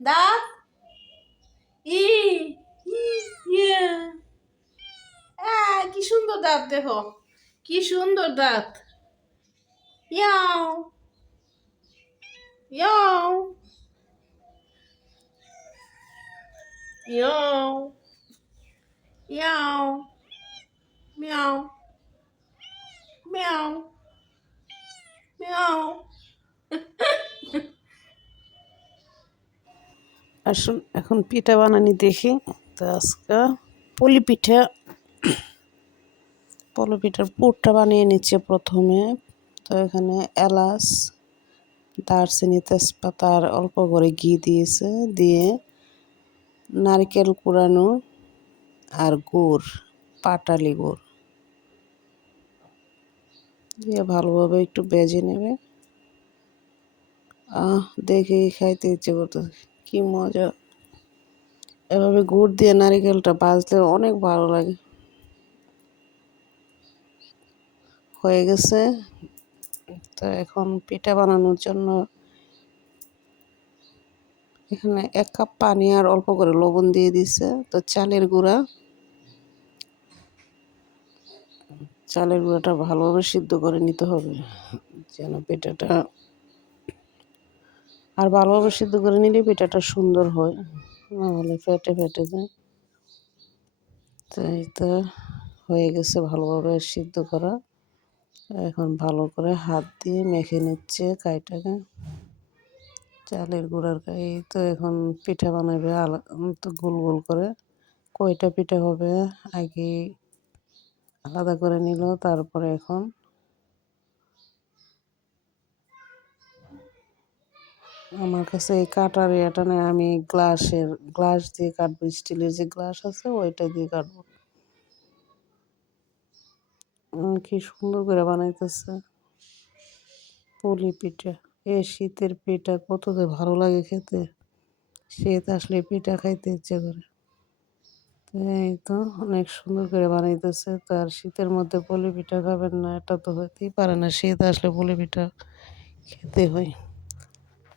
দাঁত ই ই, ইয়ে কি সুন্দর দাঁত দেখো, কি সুন্দর দাঁত। ইয়াও ইয়াও ইয়াও ইয়াও মিয়াও মিয়াও মিয়াও। আসুন এখন পিঠা বানানি দেখি। তো আজকে পলি পিঠা, পলি পিঠার পুরটা বানিয়ে নিচ্ছে প্রথমে। তো এখানে এলাচ, দারচিনি, তেজপাতা আর অল্প করে ঘি দিয়েছে, দিয়ে নারকেল কুড়ানো আর গুড়, পাটালি গুড় দিয়ে ভালোভাবে একটু ভেজে নেবে। দেখে খাইতে ইচ্ছে করতো, কি মজা। এভাবে গুড় দিয়ে নারিকেলটা ভাজলে অনেক ভালো লাগে। হয়ে গেছে। তো এখন পিঠা বানানোর জন্য এখানে 1 কাপ পানি আর অল্প করে লবণ দিয়ে দিছে। তো চালের গুঁড়াটা ভালোভাবে সিদ্ধ করে নিতে হবে, যেন পিঠাটা, আর ভালোভাবে সিদ্ধ করে নিলে পিঠাটা সুন্দর হয়, নাহলে ফেটে ফেটে যায়। তাই তো হয়ে গেছে ভালোভাবে সিদ্ধ করা। এখন ভালো করে হাত দিয়ে মেখে নিচ্ছে কাইটাকে, চালের গুঁড়ার এই তো এখন পিঠা বানাবে তো গোল গোল করে। কয়টা পিঠা হবে আগে আলাদা করে নিল, তারপরে এখন আমার কাছে এই কাটার এটা নেই, আমি গ্লাস দিয়ে কাটবো, স্টিলের যে গ্লাস আছে ওইটা দিয়ে কাটবো। কি সুন্দর করে বানাইতেছে পুলি পিঠা। শীতের পিঠা কত যে ভালো লাগে খেতে, শীত আসলে পিঠা খাইতে ইচ্ছে করে। এই তো অনেক সুন্দর করে বানাইতেছে। তো আর শীতের মধ্যে পুলি পিঠা খাবেন না, এটা তো হতেই পারে না, শীত আসলে পুলি পিঠা খেতে হয়।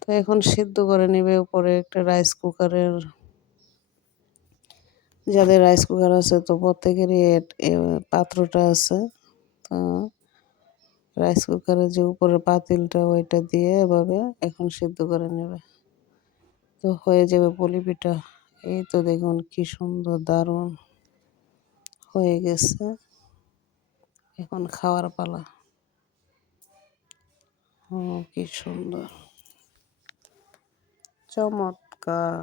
তো এখন সিদ্ধ করে নেবে উপরে একটা রাইস কুকারের, যাদের রাইস কুকার আছে তো প্রত্যেকেরই পাত্রটা আছে। তো রাইস কুকারের যে উপরের পাতিলটা ওইটা দিয়ে এভাবে এখন সিদ্ধ করে নেবে। তো হয়ে যাবে পুলি পিঠা। এই তো দেখুন কি সুন্দর, দারুণ হয়ে গেছে। এখন খাওয়ার পালা। কি সুন্দর, চমৎকার।